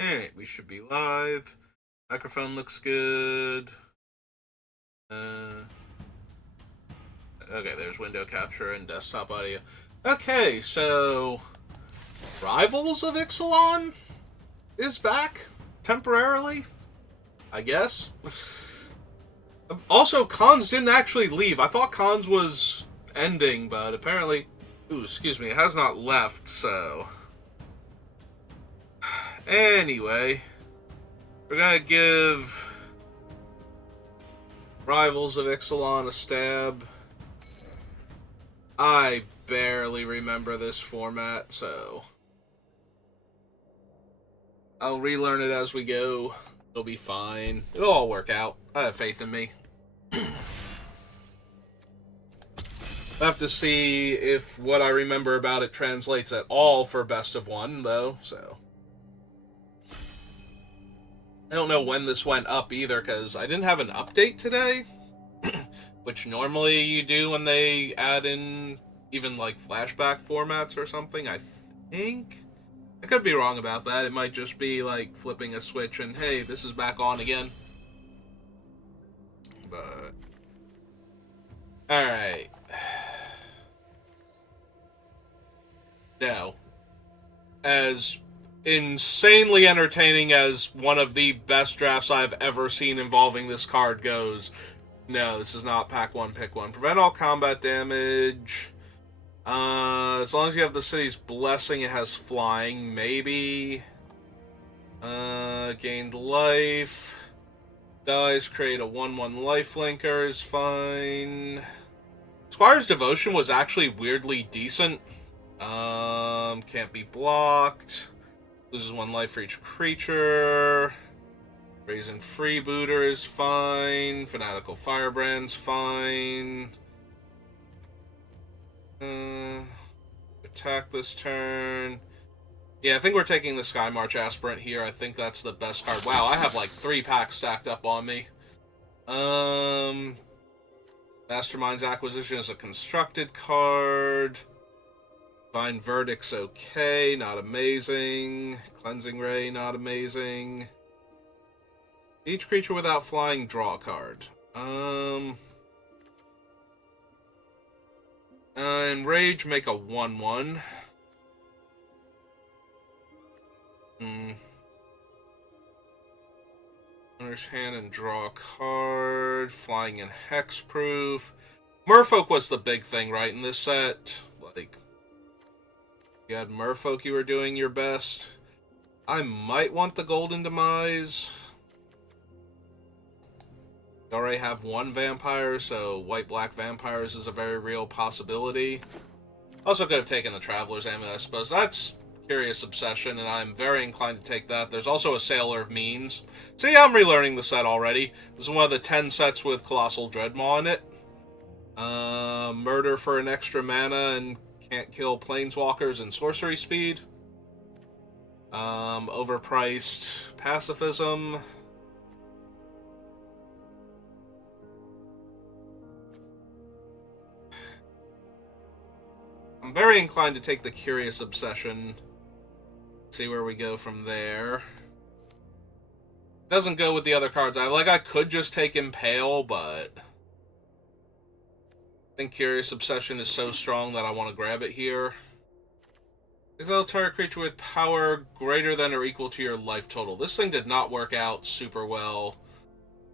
Alright, we should be live. Microphone looks good. Uh, okay, there's window capture and desktop audio. Okay, so Rivals of Ixalan is back temporarily, I guess. Also, Cons didn't actually leave. I thought Cons was ending, but apparently, excuse me, it has not left. So anyway, we're gonna give Rivals of Ixalan a stab. I barely remember this format, so I'll relearn it as we go. It'll be fine. It'll all work out. I have faith in me. I have to see if what I remember about it translates at all for best of one, though, so. I don't know when this went up either, because I didn't have an update today, which normally you do when they add in even like flashback formats or something, I think. I could be wrong about that. It might just be like flipping a switch and hey, this is back on again. But alright. Now, as insanely entertaining as one of the best drafts I've ever seen involving this card goes, no, this is not pack one, pick one. Prevent all combat damage. As long as you have the city's blessing, it has flying, maybe. Gained life. Dies, create a 1/1 lifelinker is fine. Squire's Devotion was actually weirdly decent. Can't be blocked. Loses 1 life for each creature. Brazen Freebooter is fine. Fanatical Firebrand's fine. Attack this turn. Yeah, I think we're taking the Sky March Aspirant here. I think that's the best card. Wow, I have like 3 packs stacked up on me. Mastermind's Acquisition is a constructed card. Divine Verdict's okay, not amazing. Cleansing Ray, not amazing. Each creature without flying, draw a card. And Rage, make a 1/1. Owner's Hand and draw a card. Flying in Hexproof. Merfolk was the big thing, right, in this set? Like, you had Merfolk, you were doing your best. I might want the Golden Demise. You already have 1 vampire, so white-black vampires is a very real possibility. Also could have taken the Traveler's Amulet, I suppose. That's Curious Obsession, and I'm very inclined to take that. There's also a Sailor of Means. So yeah, I'm relearning the set already. This is one of the 10 sets with Colossal Dreadmaw in it. Murder for an extra mana and can't kill planeswalkers and sorcery speed. Overpriced pacifism. I'm very inclined to take the Curious Obsession. See where we go from there. Doesn't go with the other cards. I could just take Impale, but I think Curious Obsession is so strong that I want to grab it here. Exile target creature with power greater than or equal to your life total. This thing did not work out super well.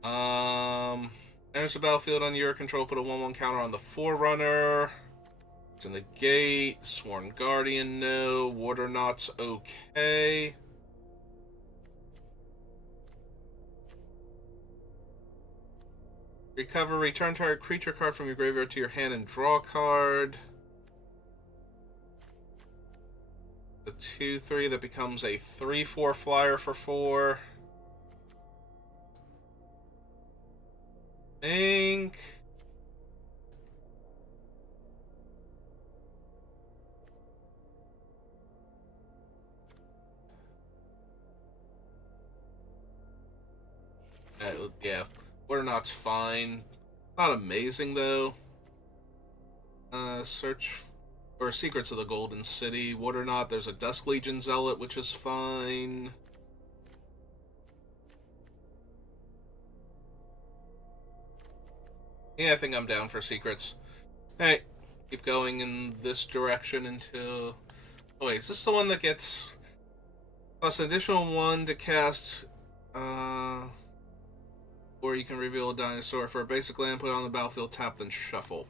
Enters the battlefield on your control, put a 1/1 counter on the Forerunner. It's in the gate. Sworn Guardian, no. Waternaut's okay. Recover, return target creature card from your graveyard to your hand and draw a card. The 2/3 that becomes a 3/4 flyer for 4. Think. Yeah, Waternaut's fine. Not amazing though. Search or Secrets of the Golden City. Waternaut. There's a Dusk Legion Zealot, which is fine. Yeah, I think I'm down for secrets. Hey, keep going in this direction until... Oh wait, is this the one that gets... plus an additional 1 to cast... Or you can reveal a dinosaur for a basic land, put it on the battlefield, tap, then shuffle.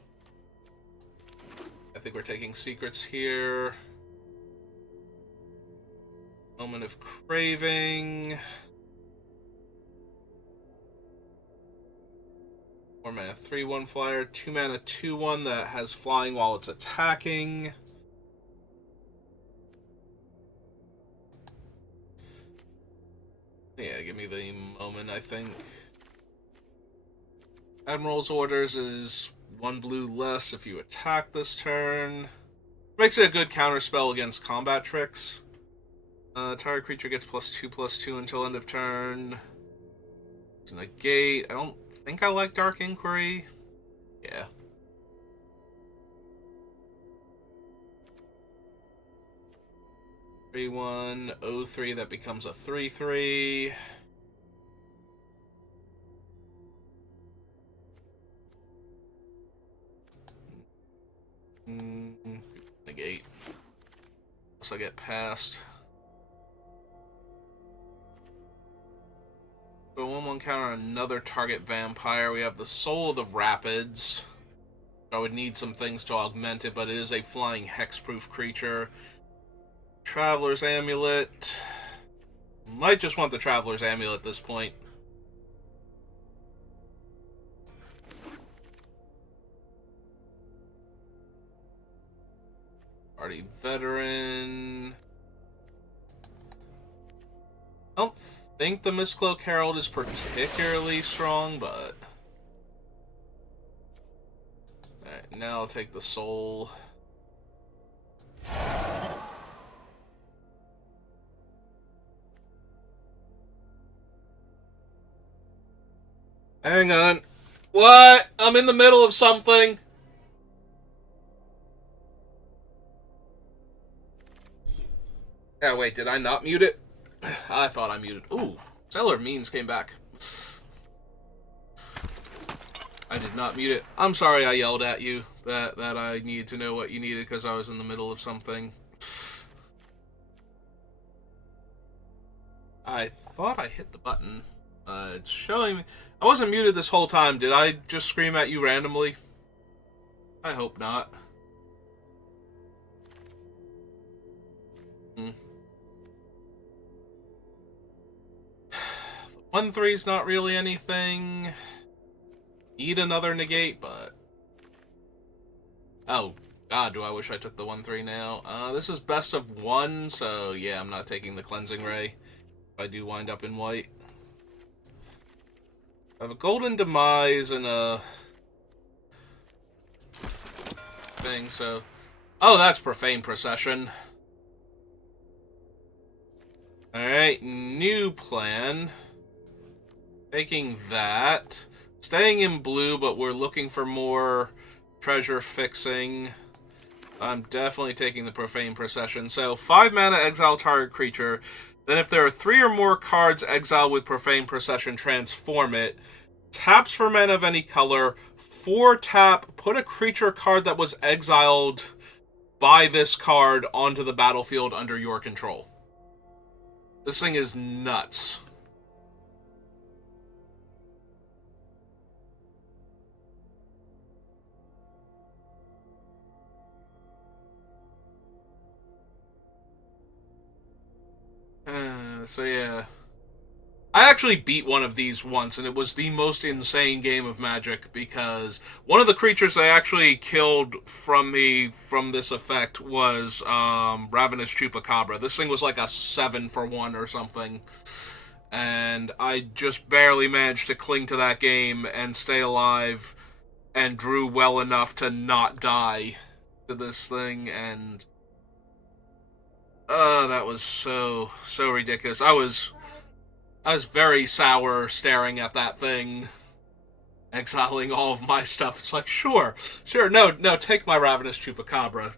I think we're taking secrets here. Moment of Craving. 4 mana 3/1 flyer, 2 mana 2/1 that has flying while it's attacking. Yeah, give me the moment, I think. Admiral's Orders is 1 blue less if you attack this turn. Makes it a good counterspell against combat tricks. Target creature gets +2/+2 until end of turn. It's negate. I don't think I like Dark Inquiry. Yeah. Three 1 03 that becomes a 3/3. Negate. Unless I get past. But 1/1 counter another target vampire. We have the Soul of the Rapids. I would need some things to augment it, but it is a flying hexproof creature. Traveler's Amulet. Might just want the Traveler's Amulet at this point. Party Veteran. I don't think the Mistcloak Herald is particularly strong, but... Alright, now I'll take the Soul. Hang on. What? I'm in the middle of something. Yeah, wait, did I not mute it? I thought I muted. Ooh, Sailor Means came back. I did not mute it. I'm sorry I yelled at you that I needed to know what you needed because I was in the middle of something. I thought I hit the button. It's showing me. I wasn't muted this whole time. Did I just scream at you randomly? I hope not. 1/3's not really anything. Need another negate, but... Oh, God, do I wish I took the 1/3 now. This is best of 1, so yeah, I'm not taking the Cleansing Ray if I do wind up in white. I have a Golden Demise and a... thing, so... Oh, that's Profane Procession. Alright, new plan. Taking that. Staying in blue, but we're looking for more treasure fixing. I'm definitely taking the Profane Procession. So, 5 mana, exile target creature. Then if there are 3 or more cards exiled with Profane Procession, transform it. Taps for mana of any color. 4 tap, put a creature card that was exiled by this card onto the battlefield under your control. This thing is nuts. So yeah. I actually beat one of these once, and it was the most insane game of Magic, because one of the creatures I actually killed from this effect was Ravenous Chupacabra. This thing was like a 7-for-1 or something. And I just barely managed to cling to that game and stay alive and drew well enough to not die to this thing, and... that was so ridiculous. I was very sour staring at that thing, exiling all of my stuff. It's like, sure, no, take my Ravenous Chupacabra.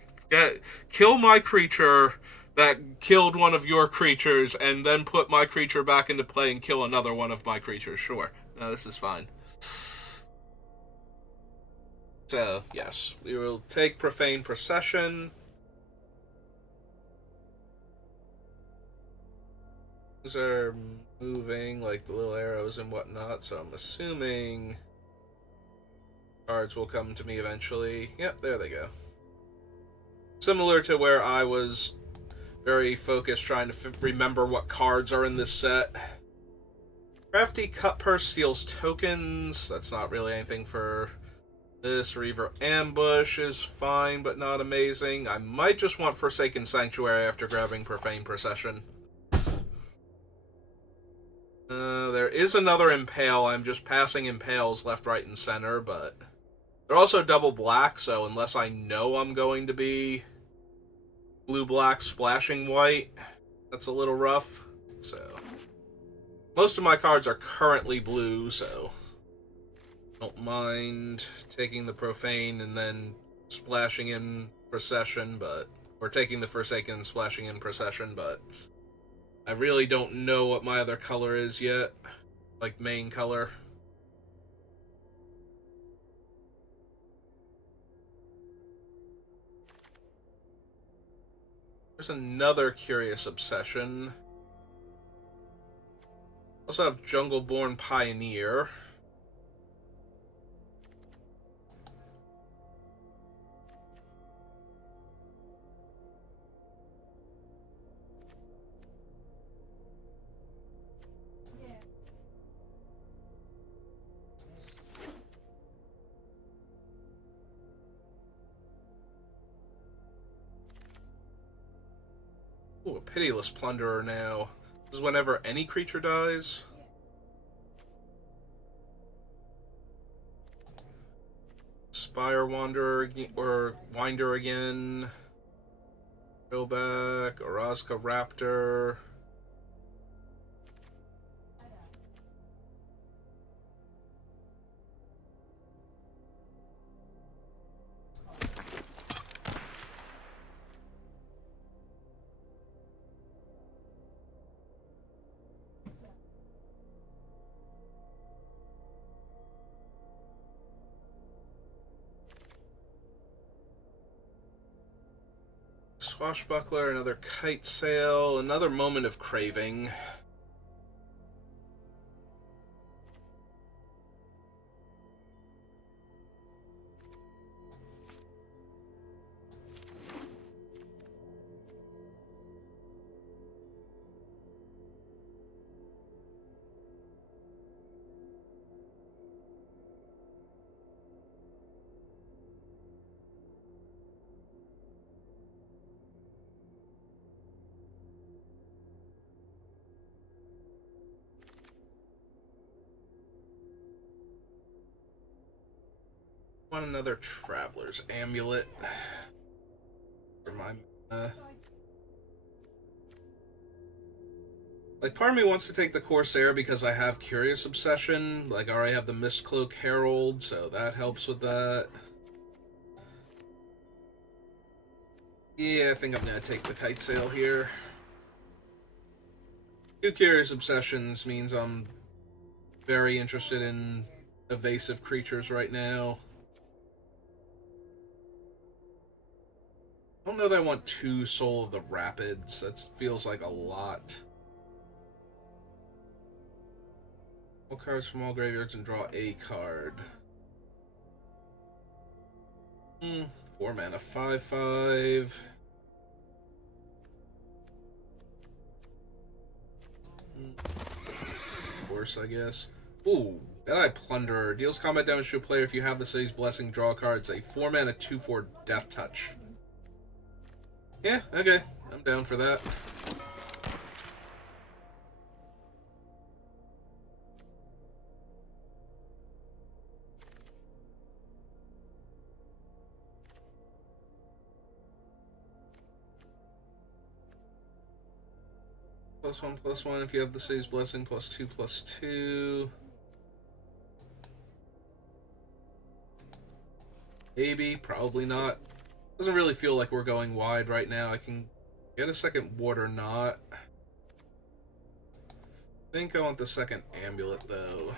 Kill my creature that killed one of your creatures, and then put my creature back into play and kill another one of my creatures. Sure. No, this is fine. So, yes, we will take Profane Procession. These are moving, like the little arrows and whatnot, so I'm assuming cards will come to me eventually. Yep, there they go. Similar to where I was very focused trying to remember what cards are in this set. Crafty Cut Purse steals tokens. That's not really anything for this. Reaver Ambush is fine, but not amazing. I might just want Forsaken Sanctuary after grabbing Profane Procession. There is another Impale. I'm just passing Impales left, right, and center, but they're also double black, so unless I know I'm going to be blue-black splashing white, that's a little rough. So most of my cards are currently blue, so don't mind taking the Profane and then splashing in Procession, but or taking the Forsaken and splashing in Procession, but I really don't know what my other color is yet, like main color. There's another Curious Obsession. Also have Jungle-Born Pioneer. Ooh, a Pitiless Plunderer now. This is whenever any creature dies. Spire Wanderer or Winder again. Go back. Orazka Raptor. Swashbuckler, another Kite Sail, another Moment of Craving. Want another Traveler's Amulet for my like, part of me wants to take the Corsair because I have Curious Obsession. Like, I already have the Mistcloak Herald, so that helps with that. Yeah, I think I'm gonna take the Kite Sail here. 2 Curious Obsessions means I'm very interested in evasive creatures right now. I don't know that I want 2 Soul of the Rapids. That feels like a lot. All cards from all graveyards and draw a card. 4 mana, 5/5. Worse, I guess. Ooh, Deadeye Plunderer. Deals combat damage to a player if you have the city's blessing. Draw cards. A 4 mana 2/4 Death Touch. Yeah, okay. I'm down for that. +1/+1 if you have the city's blessing. +2/+2. Maybe, probably not. Doesn't really feel like we're going wide right now. I can get a second Water Knot. I think I want the second Amulet, though.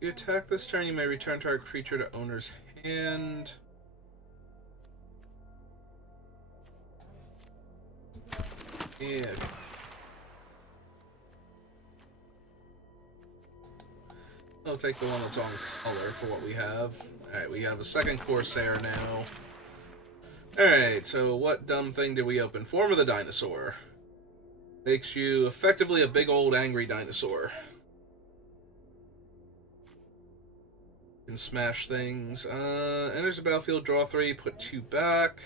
You attack this turn, you may return target creature to owner's hand. Yeah. I'll take the one that's on color for what we have. Alright, we have a second Corsair now. Alright, so what dumb thing did we open? Form of the Dinosaur. Makes you effectively a big old angry dinosaur. Can smash things. Enters the battlefield, draw 3, put 2 back.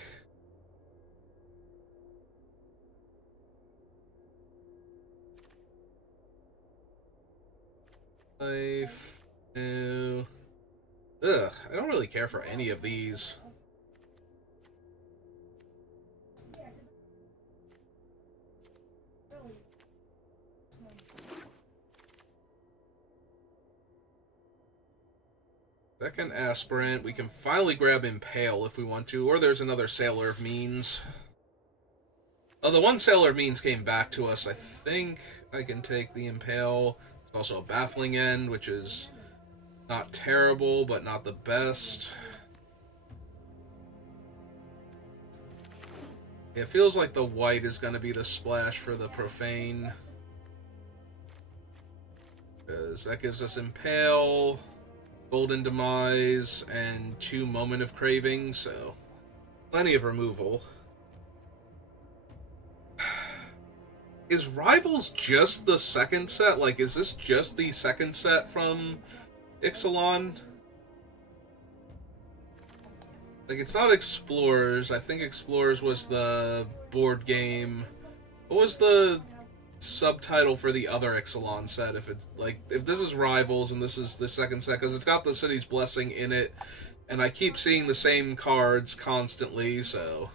Life. No. Ugh, I don't really care for any of these. Second Aspirant. We can finally grab Impale if we want to, or there's another Sailor of Means. Oh, the one Sailor of Means came back to us. I think I can take the Impale. There's also a Baffling End, which is not terrible, but not the best. It feels like the white is going to be the splash for the Profane. Because that gives us Impale, Golden Demise, and 2 Moment of Craving, so plenty of removal. Is Rivals just the second set? Like, is this just the second set from Ixalan? Like, it's not Explorers. I think Explorers was the board game. What was the subtitle for the other Ixalan set? If it's like, if this is Rivals and this is the second set, because it's got the City's Blessing in it, and I keep seeing the same cards constantly, so.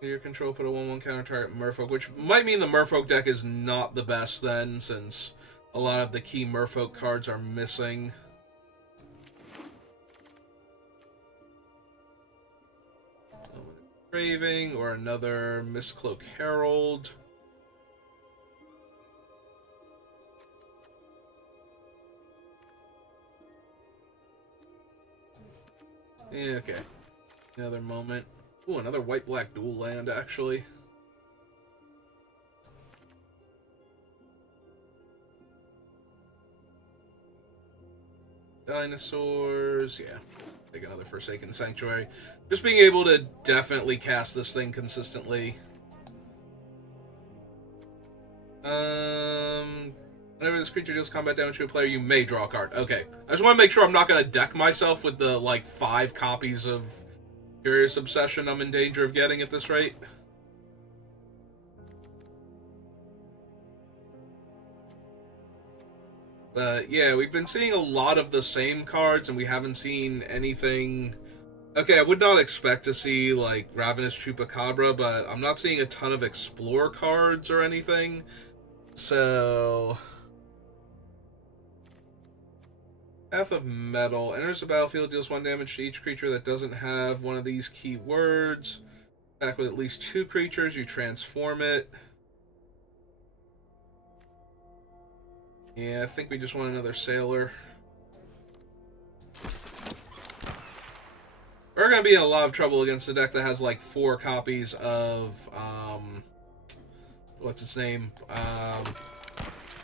Your control, put a 1/1 counter target Merfolk, which might mean the Merfolk deck is not the best then, since a lot of the key Merfolk cards are missing. Craving, or another Mistcloak Herald. Yeah, okay. Another moment. Ooh, another white-black dual land, actually. Dinosaurs, yeah. Take another Forsaken Sanctuary. Just being able to definitely cast this thing consistently. Whenever this creature deals combat damage to a player, you may draw a card. Okay. I just want to make sure I'm not going to deck myself with the, like, 5 copies of Curious Obsession I'm in danger of getting at this rate. But yeah, we've been seeing a lot of the same cards, and we haven't seen anything. Okay, I would not expect to see, like, Ravenous Chupacabra, but I'm not seeing a ton of Explore cards or anything. So. Path of Metal. Enters the battlefield, deals 1 damage to each creature that doesn't have one of these key words. Attack with at least 2 creatures, you transform it. Yeah, I think we just want another Sailor. We're going to be in a lot of trouble against a deck that has like 4 copies of, what's its name?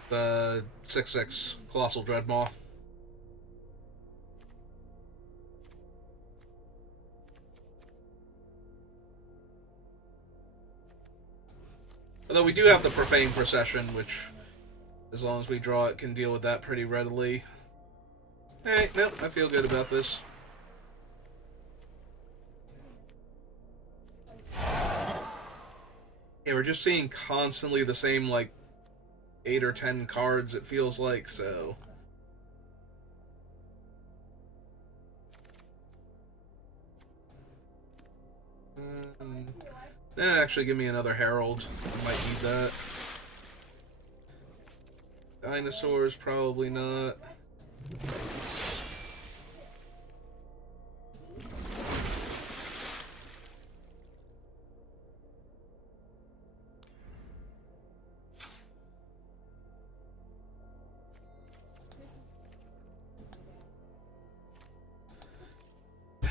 The 6/6 Colossal Dreadmaw. Although we do have the Profane Procession, which, as long as we draw it, can deal with that pretty readily. Hey, nope, I feel good about this. Yeah, we're just seeing constantly the same, like, 8 or 10 cards, it feels like, so. Actually, give me another Herald. I might need that. Dinosaurs, probably not.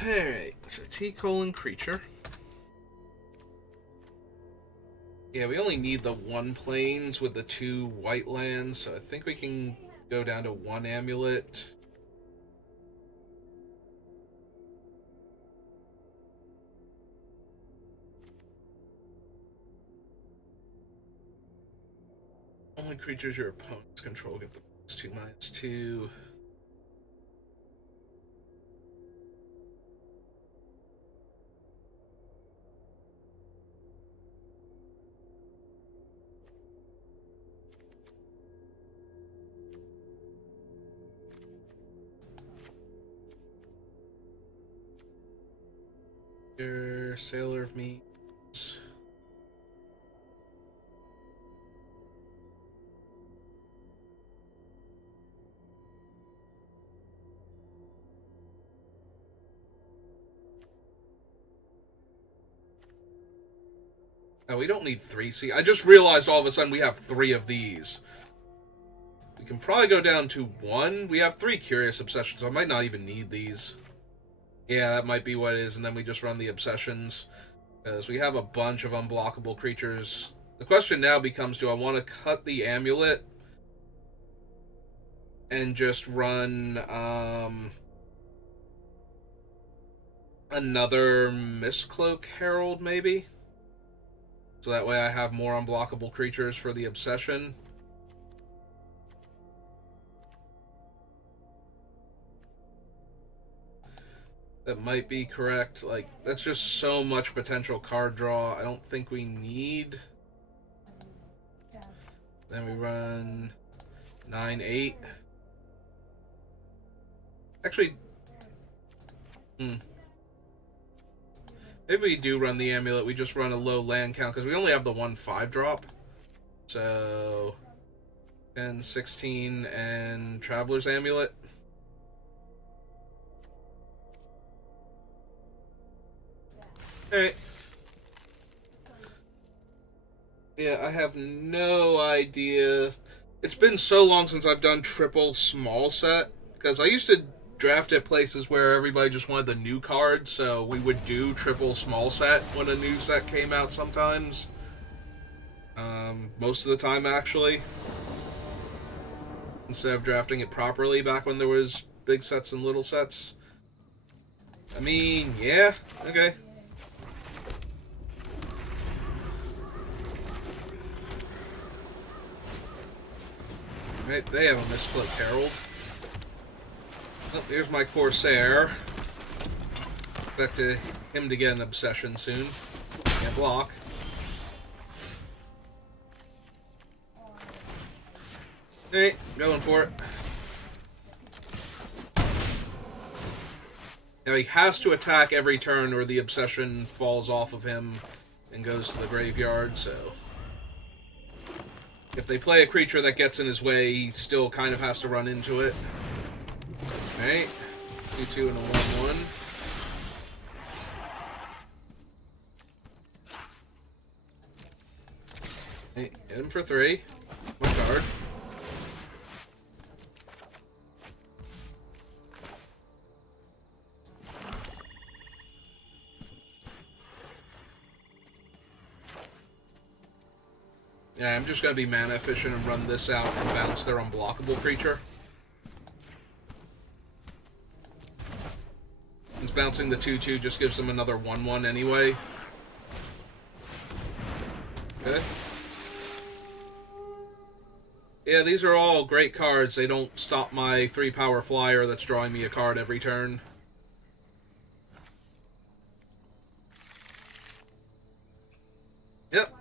Alright, so T-colon creature. Yeah, we only need the 1 plains with the 2 white lands, so I think we can go down to 1 amulet. Only creatures your opponents control get the +2/-2. Sailor of Means. Oh, we don't need 3 C. I just realized all of a sudden we have 3 of these. We can probably go down to 1. We have 3 Curious Obsessions. I might not even need these. Yeah, that might be what it is, and then we just run the Obsessions. Because we have a bunch of unblockable creatures. The question now becomes, do I want to cut the Amulet and just run another Mistcloak Herald, maybe? So that way I have more unblockable creatures for the Obsession. That might be correct. Like, that's just so much potential card draw. I don't think we need. Then we run 9/8. Actually, maybe we do run the Amulet. We just run a low land count because we only have the 1 5-drop. So 10, 16, and Traveler's Amulet. Alright. Yeah, I have no idea. It's been so long since I've done triple small set, because I used to draft at places where everybody just wanted the new cards, so we would do triple small set when a new set came out sometimes. Most of the time, actually. Instead of drafting it properly back when there was big sets and little sets. I mean, yeah, okay. Right, they have a Mistcloak Herald. Oh, here's my Corsair. Expect him to get an Obsession soon. Can't block. Hey, going for it. Now he has to attack every turn or the Obsession falls off of him and goes to the graveyard, so... If they play a creature that gets in his way, he still kind of has to run into it. Alright. 2/2 and a 1/1. Hey, hit him for 3. One card. Yeah, I'm just going to be mana efficient and run this out and bounce their unblockable creature. Since bouncing the 2/2 just gives them another 1/1 anyway. Okay. Yeah, these are all great cards. They don't stop my 3-power flyer that's drawing me a card every turn. Yep.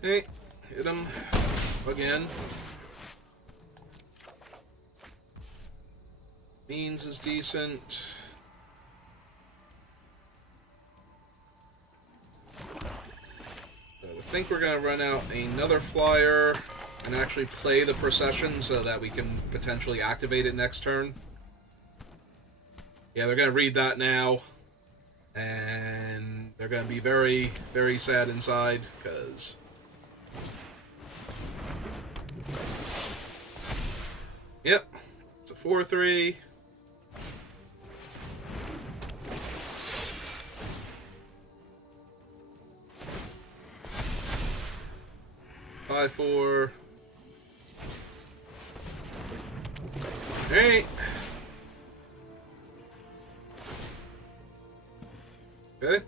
Hey, hit him again. Means is decent. So I think we're going to run out another flyer and actually play the Procession so that we can potentially activate it next turn. Yeah, they're going to read that now. And they're going to be very, very sad inside because Yep. It's a 4-3. Five, 4. Alright. Okay.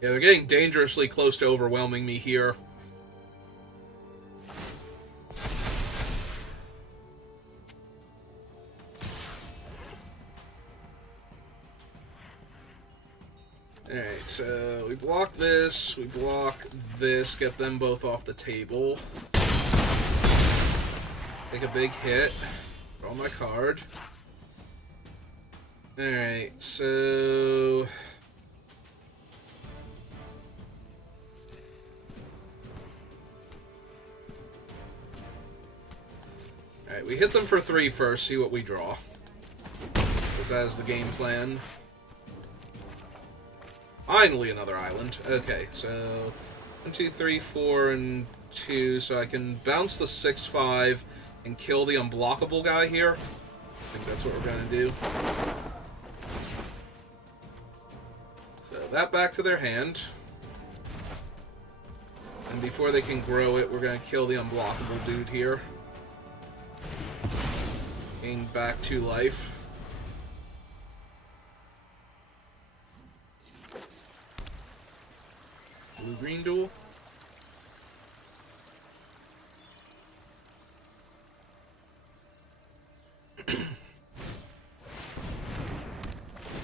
Yeah, they're getting dangerously close to overwhelming me here. Alright, so we block this, get them both off the table. Take a big hit. Draw my card. Alright, so... Alright, we hit them for 3 first, see what we draw. Because that is the game plan. Finally another island. Okay, so 1, 2, 3, 4, and 2, so I can bounce the 6-5 and kill the unblockable guy here. I think that's what we're gonna do. So that back to their hand. And before they can grow it, we're gonna kill the unblockable dude here. Gain back 2 life. Blue-green duel.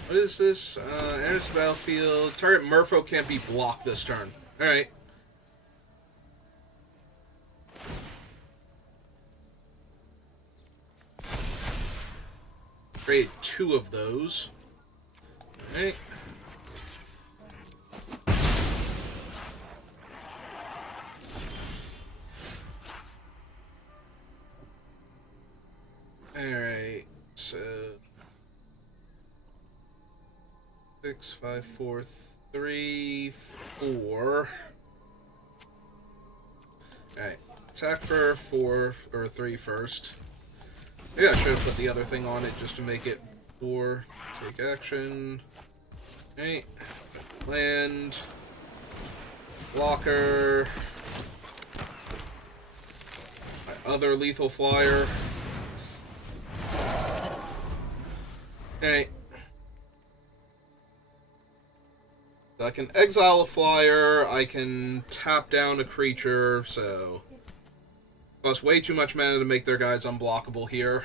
What is this? Enters the battlefield. Target Merfolk can't be blocked this turn. Alright. Create 2 of those. Alright. Alright, so 6, 5, 4, 3, 4. Alright, attack for 4 or 3 first. Maybe I should have put the other thing on it just to make it 4. Take action. Alright, land. Blocker. My other lethal flyer. Okay. So I can exile a flyer, I can tap down a creature, so... Costs way too much mana to make their guys unblockable here.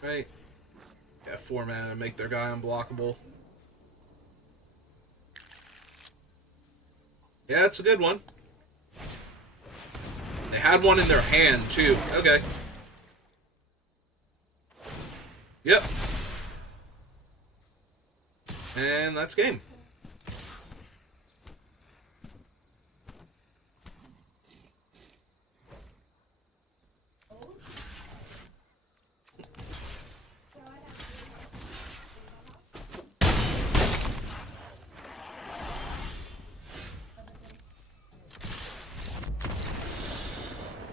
Right. Yeah, 4 mana to make their guy unblockable. Yeah, it's a good one. They had one in their hand, too. Okay. Yep. And that's game.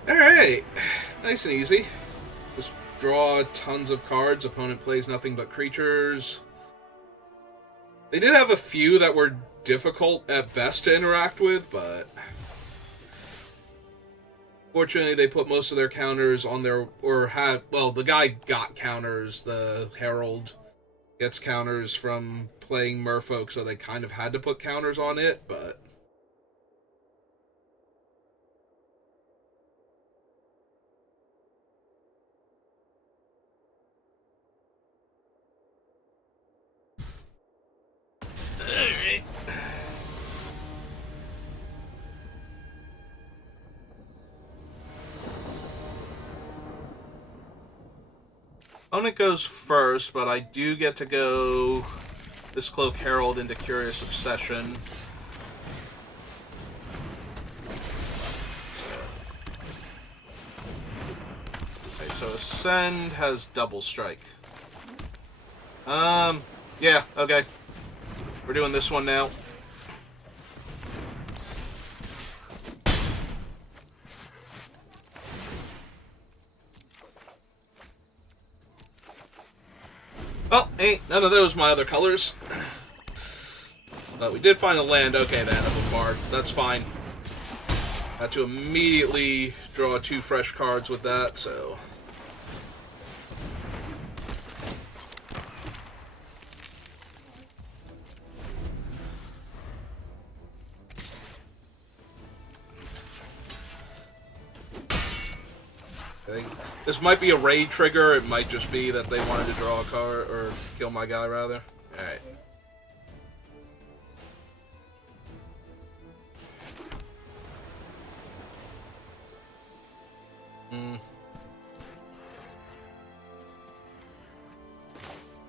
Alright, nice and easy. Just draw tons of cards. Opponent plays nothing but creatures. They did have a few that were difficult at best to interact with, but... Fortunately, they put most of their counters on their... Or had... Well, the guy got counters. The Herald gets counters from playing Merfolk, so they kind of had to put counters on it, but... Alright. Opponent goes first, but I do get to go this Cloak Herald into Curious Obsession. So so Ascend has Double Strike. Yeah, okay. We're doing this one now. Well, ain't none of those my other colors. But we did find a land. Okay, then, of a card. That's fine. Had to immediately draw 2 fresh cards with that, so... This might be a raid trigger. It might just be that they wanted to draw a card, or kill my guy, rather. Alright.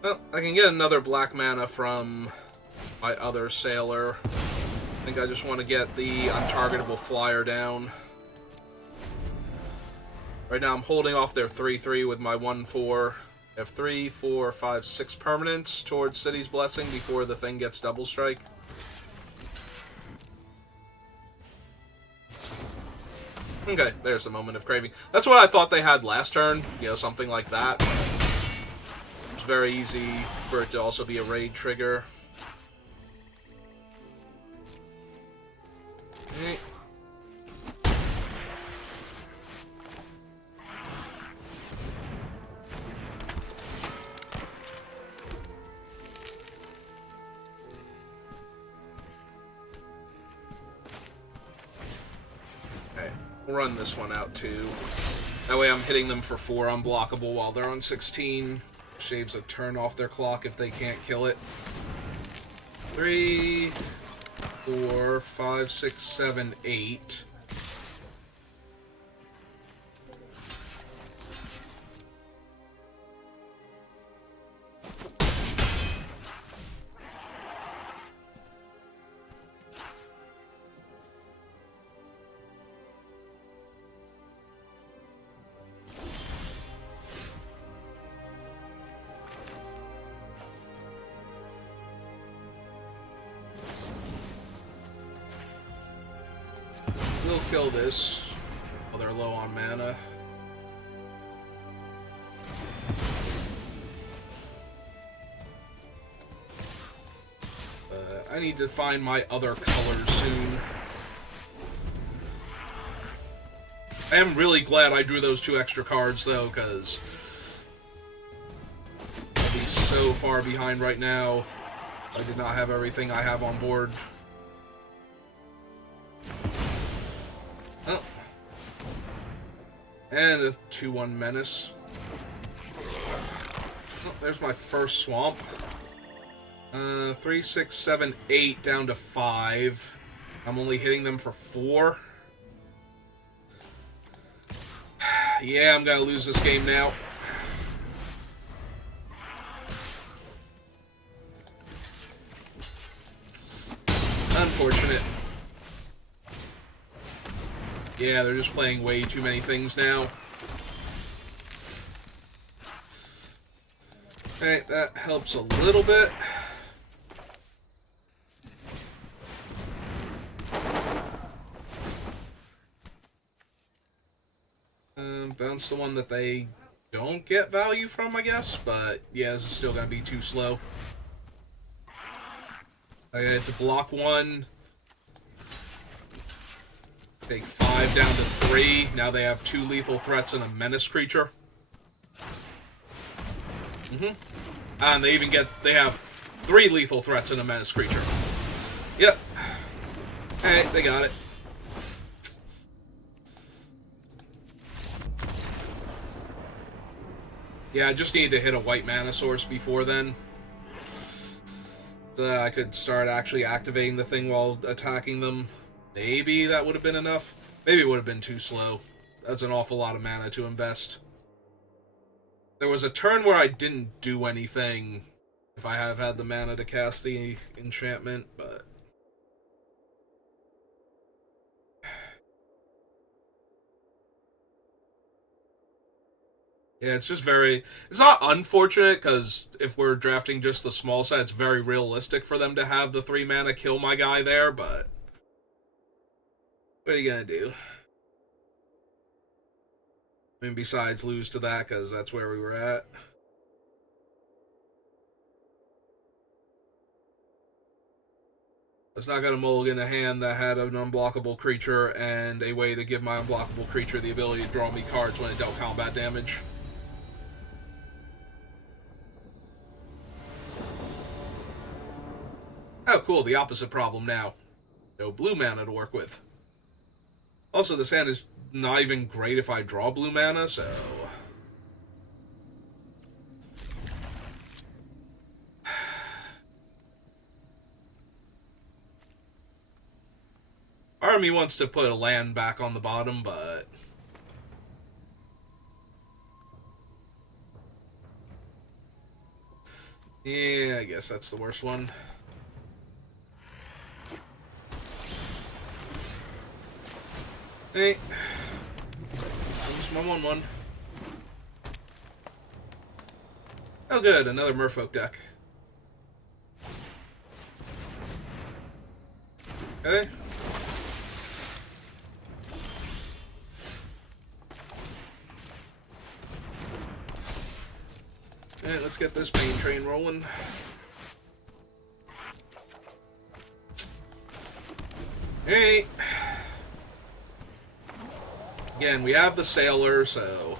Well, I can get another black mana from my other sailor. I think I just want to get the untargetable flyer down. Right now I'm holding off their 3/3 with my 1/4. I have 3, 4, 5, 6 permanents towards City's Blessing before the thing gets double strike. Okay, there's the Moment of Craving. That's what I thought they had last turn, you know, something like that. It's very easy for it to also be a raid trigger. Okay. We'll run this one out too. That way I'm hitting them for 4 unblockable while they're on 16. Shaves a turn off their clock if they can't kill it. 3, 4, 5, 6, 7, 8. We'll kill this while they're low on mana. I need to find my other colors soon. I am really glad I drew those 2 extra cards, though, because I'll be so far behind right now. I did not have everything I have on board. Oh. And a 2/1 Menace. Oh, there's my first swamp. 3, 6, 7, 8 down to 5. I'm only hitting them for 4. Yeah, I'm gonna lose this game now. Unfortunate. Yeah, they're just playing way too many things now. Okay, that helps a little bit. Bounce the one that they don't get value from, I guess, but yeah, this is still gonna be too slow. I had to block 1. Take 5 down to 3. Now they have 2 lethal threats and a menace creature. And they have 3 lethal threats and a menace creature. Yep. Alright, they got it. Yeah, I just need to hit a white mana source before then. So that I could start actually activating the thing while attacking them. Maybe that would have been enough. Maybe it would have been too slow. That's an awful lot of mana to invest. There was a turn where I didn't do anything if I have had the mana to cast the enchantment, but... Yeah, it's just very... It's not unfortunate, because if we're drafting just the small set, it's very realistic for them to have the 3 mana kill my guy there, but... What are you gonna do? I mean, besides lose to that, because that's where we were at. It's not gonna mulligan a hand that had an unblockable creature and a way to give my unblockable creature the ability to draw me cards when it dealt combat damage. Oh, cool, the opposite problem now. No blue mana to work with. Also, this hand is not even great if I draw blue mana, so... Part of me wants to put a land back on the bottom, but... Yeah, I guess that's the worst one. Hey. Comes my 1/1. Oh good, another Merfolk deck. Okay. Alright, let's get this pain train rolling. Alright. Again, we have the Sailor, so...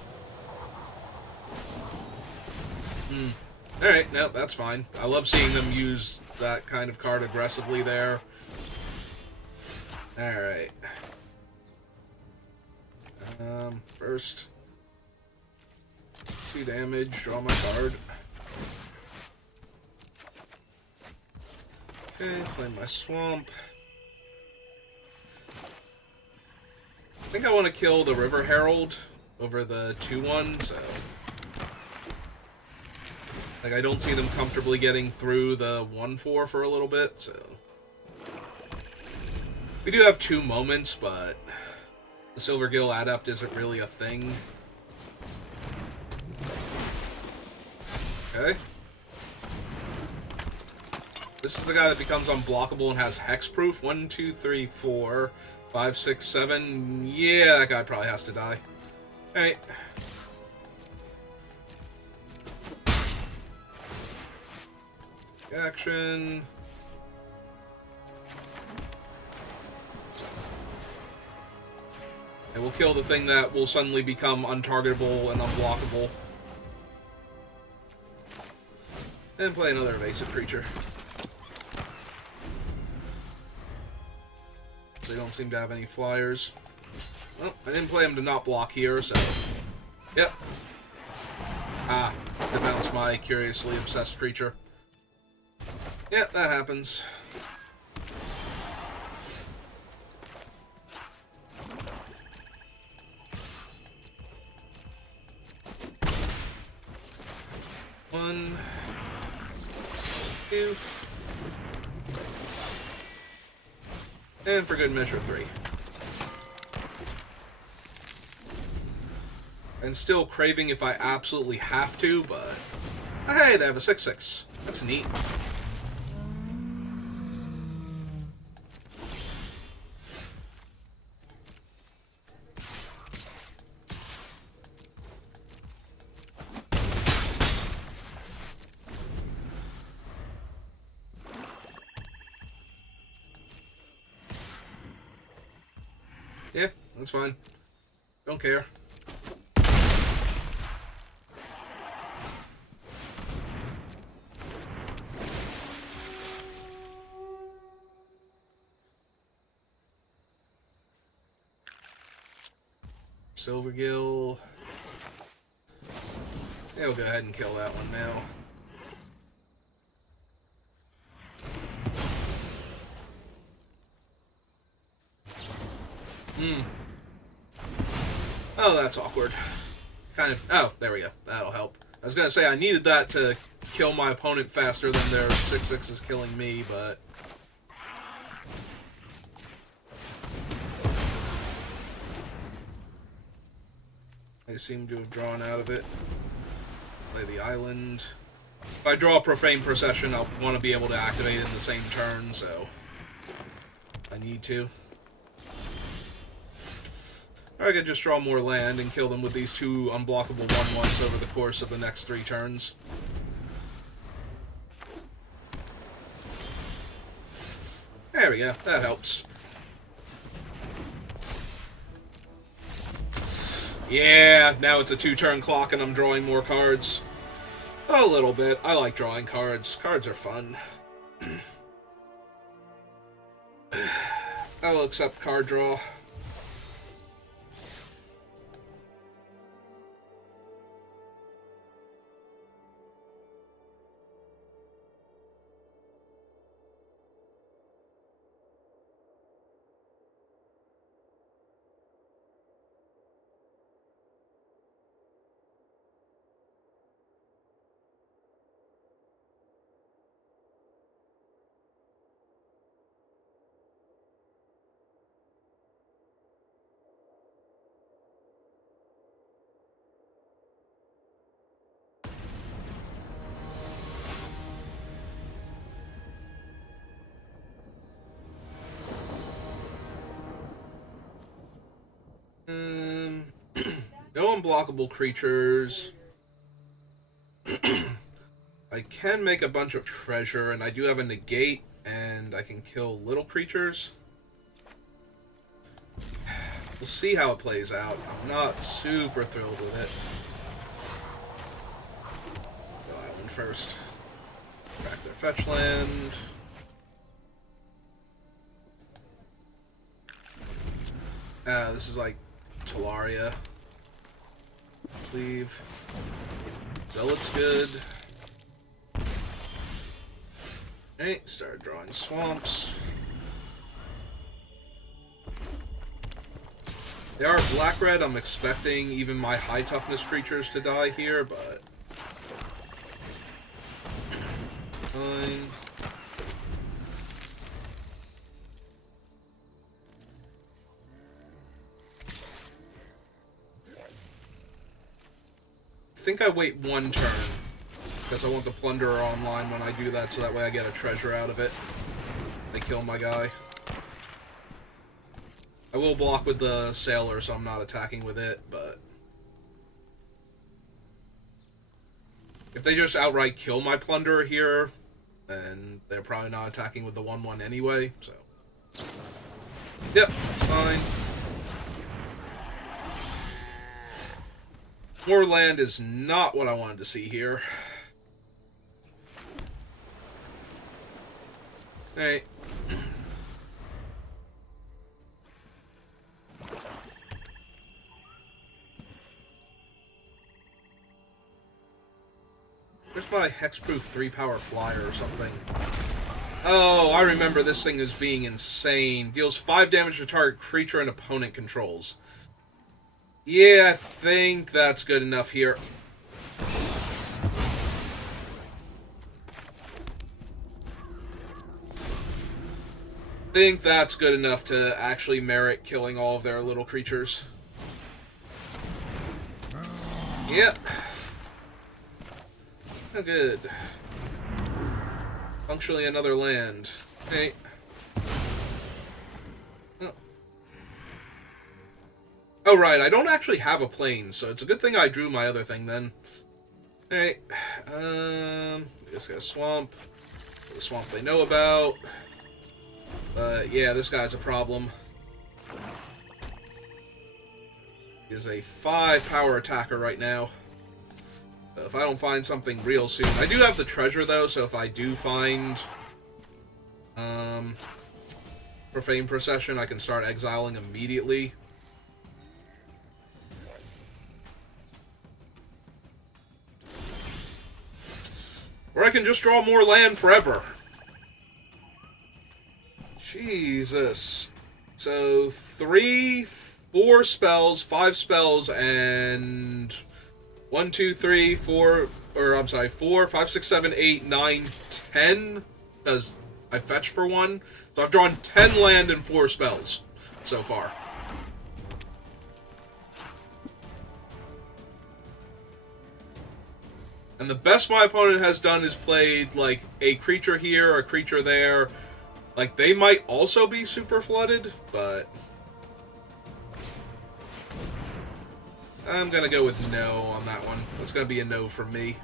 Alright, no, that's fine. I love seeing them use that kind of card aggressively there. Alright. First... 2 damage, draw my card. Okay, play my Swamp. I think I want to kill the River Herald over the 2/1, so... Like, I don't see them comfortably getting through the 1/4 for a little bit, so... We do have 2 moments, but... The Silvergill Adept isn't really a thing. Okay. This is the guy that becomes unblockable and has hexproof. 1, 2, 3, 4, 5, 6, 7. Yeah, that guy probably has to die. Alright. Action. And we'll kill the thing that will suddenly become untargetable and unblockable. And play another evasive creature. They don't seem to have any flyers. Well, I didn't play them to not block here, so... Yep. Ah, to bounce my curiously obsessed creature. Yep, that happens. One... 2... And for good measure, 3. And still craving if I absolutely have to, but... Hey, they have a 6/6. That's neat. Yeah, that's fine. Don't care. Silvergill. Yeah, we'll go ahead and kill that one now. Oh, that's awkward. Kind of... Oh, there we go. That'll help. I was gonna say, I needed that to kill my opponent faster than their 6/6 is killing me, but... I I seem to have drawn out of it. Play the island. If I draw a Profane Procession, I'll want to be able to activate it in the same turn, so I need to. Or I could just draw more land and kill them with these 2 unblockable 1/1s over the course of the next 3 turns. There we go, that helps. Yeah, now it's a 2-turn clock and I'm drawing more cards. A little bit. I like drawing cards. Cards are fun. I'll accept card draw. No unblockable creatures. I can make a bunch of treasure, and I do have a negate, and I can kill little creatures. We'll see how it plays out. I'm not super thrilled with it. Go island first. Back their fetch land. This is like Talaria. Leave. Zealot's good. Okay, start drawing swamps. They are black-red. I'm expecting even my high-toughness creatures to die here, but fine. I think I wait 1 turn, because I want the Plunderer online when I do that, so that way I get a treasure out of it. They kill my guy. I will block with the Sailor, so I'm not attacking with it, but if they just outright kill my Plunderer here, then they're probably not attacking with the 1/1 anyway, so yep, that's fine. More land is not what I wanted to see here. Alright. Where's my hexproof 3-power flyer or something? Oh, I remember this thing as being insane. Deals 5 damage to target creature and opponent controls. Yeah, I think that's good enough here. I think that's good enough to actually merit killing all of their little creatures. Yep. Oh, good. Functionally another land. Hey. Oh, right, I don't actually have a plane, so it's a good thing I drew my other thing then. Alright, just got a swamp. The swamp they know about. But, yeah, this guy's a problem. He's a 5-power attacker right now. So if I don't find something real soon... I do have the treasure, though, so if I do find... Profane Procession, I can start exiling immediately. Or I can just draw more land forever. Jesus. So, 3, 4 spells, 5 spells, and 1, 2, 3, 4, or I'm sorry, 4, 5, 6, 7, 8, 9, 10, because I fetch for 1. So I've drawn 10 land and 4 spells so far. And the best my opponent has done is played, like, a creature here, a creature there. Like, they might also be super flooded, but... I'm gonna go with no on that one. That's gonna be a no from me.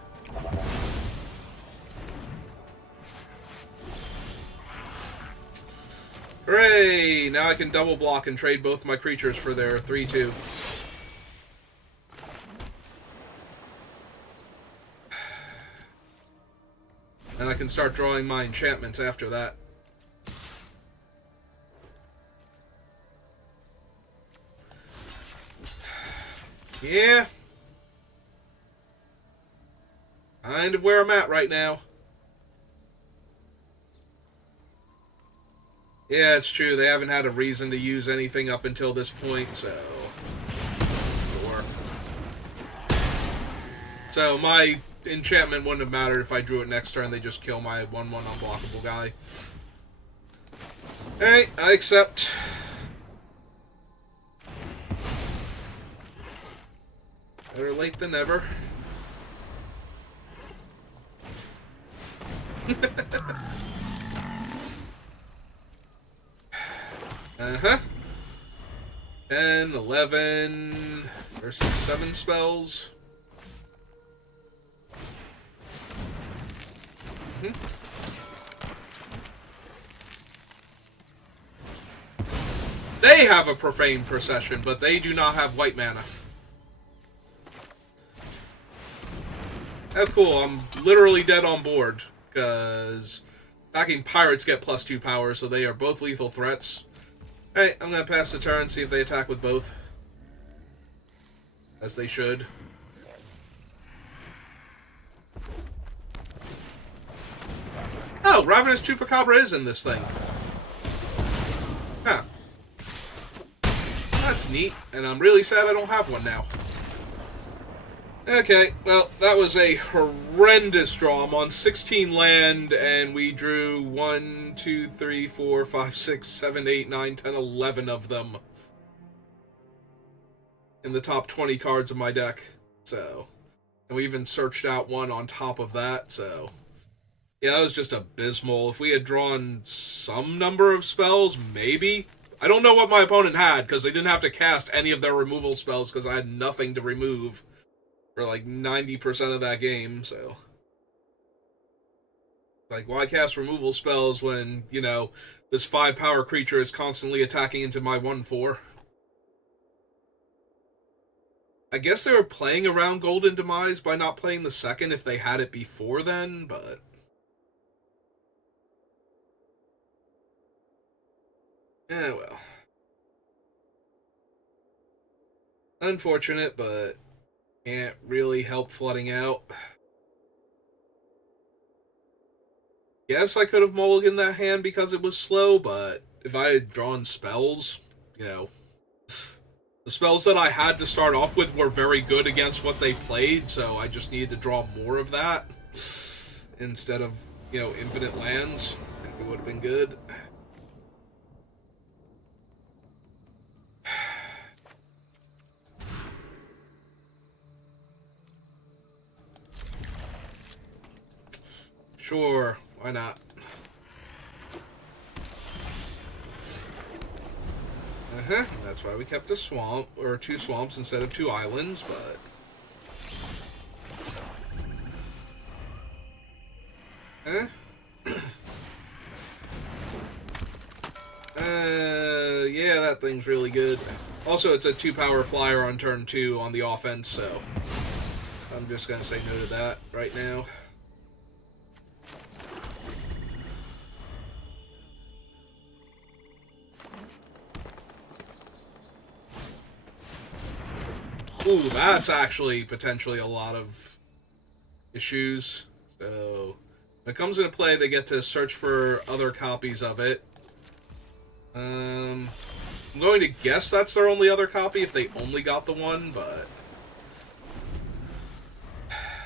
Hooray! Now I can double block and trade both my creatures for their 3/2. And I can start drawing my enchantments after that. Yeah. Kind of where I'm at right now. Yeah, it's true. They haven't had a reason to use anything up until this point, so... Sure. So my enchantment wouldn't have mattered if I drew it next turn. They just kill my 1/1 unblockable guy. Alright, I accept. Better late than never. Uh-huh. 10, 11 versus 7 spells. They have a Profane Procession, but they do not have white mana. Oh, cool. I'm literally dead on board, because attacking pirates get +2 power, so they are both lethal threats. Alright, I'm going to pass the turn, see if they attack with both. As they should. Oh, Ravenous Chupacabra is in this thing. Huh. That's neat, and I'm really sad I don't have one now. Okay, well, that was a horrendous draw. I'm on 16 land, and we drew 1, 2, 3, 4, 5, 6, 7, 8, 9, 10, 11 of them in the top 20 cards of my deck. So, and we even searched out one on top of that, so... Yeah, that was just abysmal. If we had drawn some number of spells, maybe. I don't know what my opponent had, because they didn't have to cast any of their removal spells, because I had nothing to remove for like 90% of that game, so... Like, why cast removal spells when, you know, this 5-power creature is constantly attacking into my 1/4? I guess they were playing around Golden Demise by not playing the second if they had it before then, but... Eh, well. Unfortunate, but can't really help flooding out. Yes, I could have mulliganed that hand because it was slow, but if I had drawn spells, you know, the spells that I had to start off with were very good against what they played, so I just needed to draw more of that instead of, you know, infinite lands. I think it would have been good. Sure, why not? That's why we kept a swamp, or 2 swamps instead of 2 islands, but... Yeah, that thing's really good. Also, it's a 2-power flyer on turn 2 on the offense, so... I'm just gonna say no to that right now. Ooh, that's actually potentially a lot of issues. So, when it comes into play, they get to search for other copies of it. I'm going to guess that's their only other copy if they only got the one, but...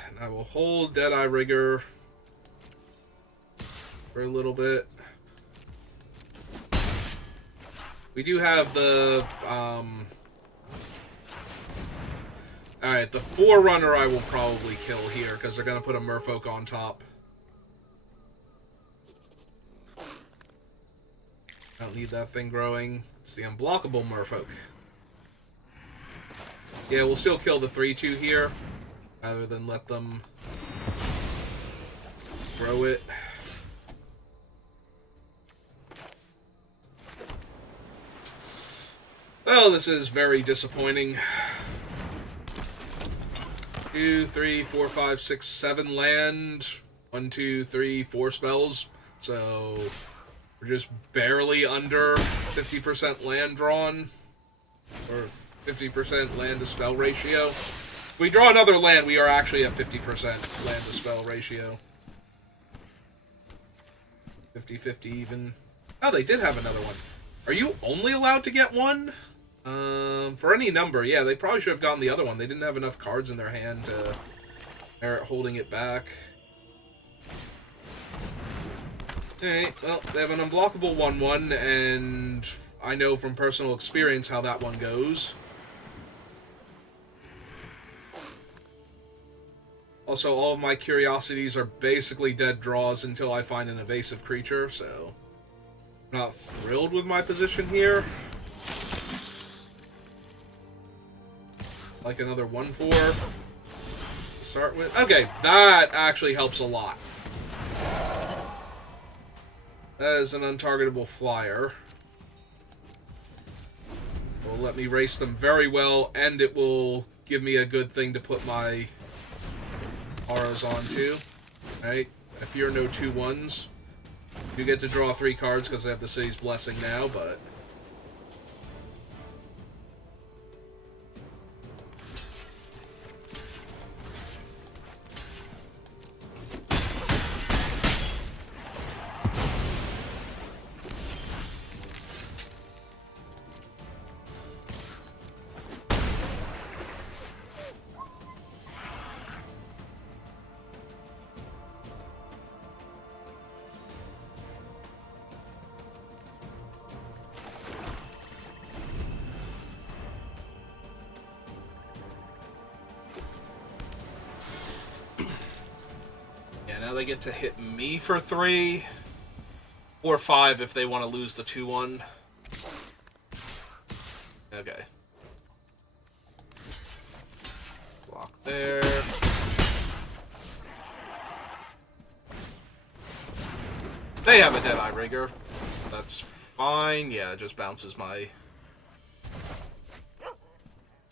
And I will hold Deadeye Rigger for a little bit. We do have the, Alright, the Forerunner I will probably kill here, because they're going to put a Merfolk on top. I don't need that thing growing. It's the unblockable Merfolk. Yeah, we'll still kill the 3-2 here, rather than let them grow it. Well, this is very disappointing. 2, 3, 4, 5, 6, 7 land. 1, 2, 3, 4 spells. So we're just barely under 50% land drawn. Or 50% land to spell ratio. If we draw another land, we are actually at 50% land to spell ratio. 50-50 even. Oh, they did have another one. Are you only allowed to get one? For any number, yeah, they probably should have gotten the other one. They didn't have enough cards in their hand to merit holding it back. Alright, well, they have an unblockable 1-1, and I know from personal experience how that one goes. Also, all of my curiosities are basically dead draws until I find an evasive creature, so I'm not thrilled with my position here. Like another 1-4 to start with. Okay, that actually helps a lot. That is an untargetable flyer. It will let me race them very well, and it will give me a good thing to put my auras onto. Right? I fear no 2-1s. You get to draw 3 cards because I have the City's Blessing now, but now they get to hit me for 3. Or 5 if they want to lose the 2-1. Okay. Block there. They have a Deadeye Rigger. That's fine. Yeah, it just bounces my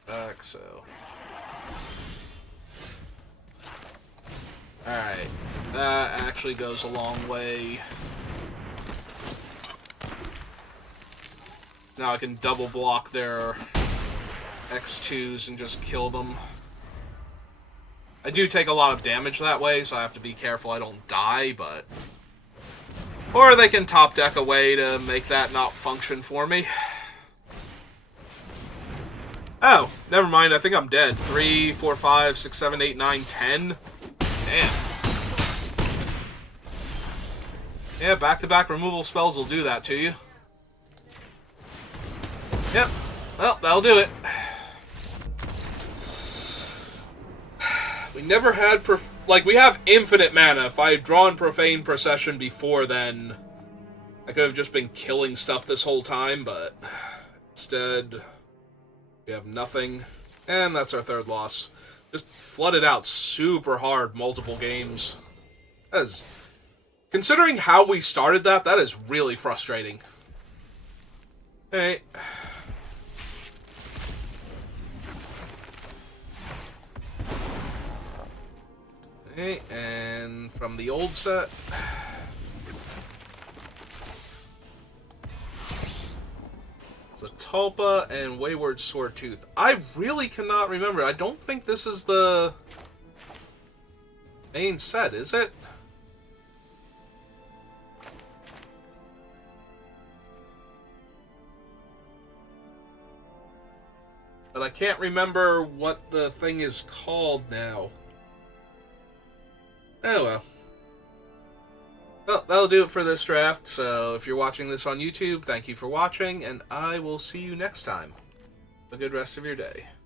back, so. Alright. That actually goes a long way. Now I can double block their X2s and just kill them. I do take a lot of damage that way, so I have to be careful I don't die, but... Or they can top deck a way to make that not function for me. Oh, never mind, I think I'm dead. 3, 4, 5, 6, 7, 8, 9, 10. Damn. Yeah, back-to-back removal spells will do that to you. Yep. Well, that'll do it. We never had we have infinite mana. If I had drawn Profane Procession before then, I could have just been killing stuff this whole time, but instead, we have nothing. And that's our third loss. Just flooded out super hard multiple games. That is... Considering how we started that is really frustrating. Hey. Okay, and from the old set... It's a Tulpa and Wayward Swordtooth. I really cannot remember. I don't think this is the main set, is it? But I can't remember what the thing is called now. Oh well. Well, that'll do it for this draft, so if you're watching this on YouTube, thank you for watching, and I will see you next time. Have a good rest of your day.